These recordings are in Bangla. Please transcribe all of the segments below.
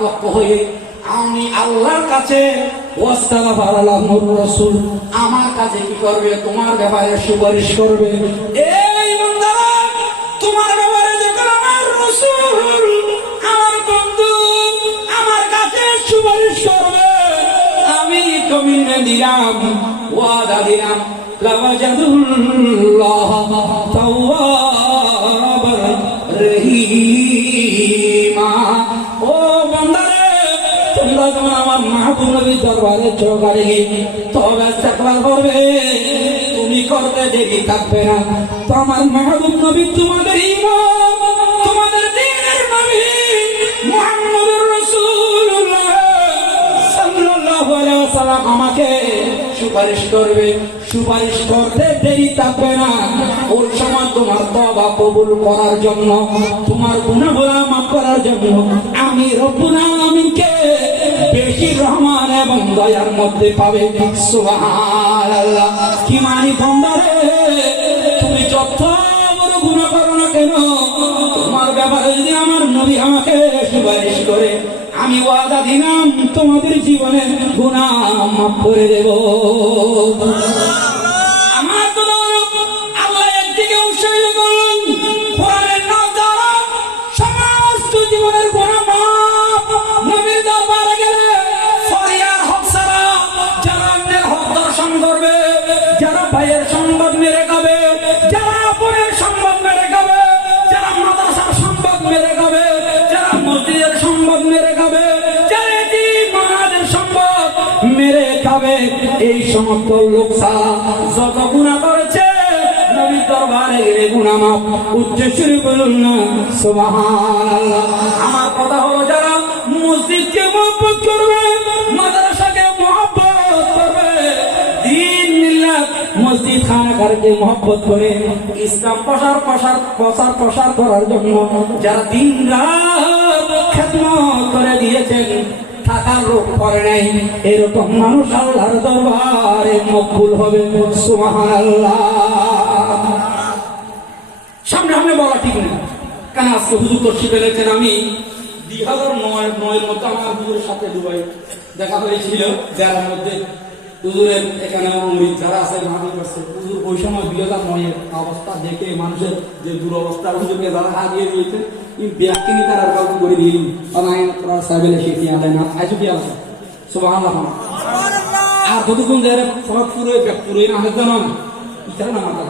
পক্ষ হয়ে আমি আল্লাহর কাছে আমার কাছে কি করবে? তোমার ব্যাপারে সুপারিশ করবে। এই আমার আমার আমার কাছে সুপারিশ আমি কমিনে দিলাম, ওয়াদা দিলাম। নবীর দরবারে চোখারে তবে ইস্তেকবাল করবে, তুমি করতে দেরি থাকবে না। তো আমার মাহবুব নবী, তোমাদের নবী আমাকে সুপারিশ করবে। সুপারিশ করতে দেরি থাকবে না। সময় তোমার তবা কবুল করার জন্য, তোমার গুনাহগুলো মাফ করার জন্য আমি রব্বুল দয়ার মধ্যে পাবে। কি মানি বন্দারে তুমি যত বড় গুনাহ করো না কেন? তোমার ব্যাপারে যদি আমার নবী আমাকে সুপারিশ করে, আমি ওয়াদা দিলাম, তোমাদের জীবনের গুণাম মাফ করে দেব। খাবে এই সমস্ত লোক যত গুণা করেছে যারা মহব্বত দিন করে ইসলাম প্রসার প্রসার প্রসার প্রসার করার জন্য যারা দিন রাত খেদমত করে দিয়েছেন থাকার লোক করে নাই। এরকম মানুষ আল্লাহর দরবারে মকবুল হবে। সুবহানাল্লাহ। সামনে সামনে বলা ঠিক না। কেন আজকে হুজুর তর্ষি ফেলেছেন আমি? দুই হাজার নয় নয়ের মধ্যে আমার হুজুরের সাথে দুবাই দেখা হয়েছিল, যার মধ্যে হুজুরের এখানে অমৃত যারা আছে মাহাবুর আছে হুজুর ওই সময় হাজার নয়ের অবস্থা দেখে মানুষের যে দুরবস্থা হুজুরকে যারা হাত দিয়ে দিয়েছে ব্যাগকিনি তারা গল্প করে দিই অনায়ন করার সাইবেলে শিখি আলাই না। আইসু কি আছে সুবাহ আর যতক্ষণ যারা সব পুরো ব্যাগ পুরো আনে জানো না। ইতারা না মাথা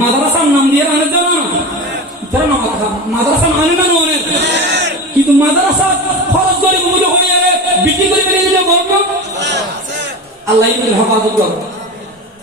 মাদ্রাসার নাম দিয়ে আনে জানো না। ইতারা না মাথা মাদ্রাসা আনে না অনেক কিন্তু মাদ্রাসা খরচ করে হয়ে বিক্রি করে আল্লাহ হেফাজত করো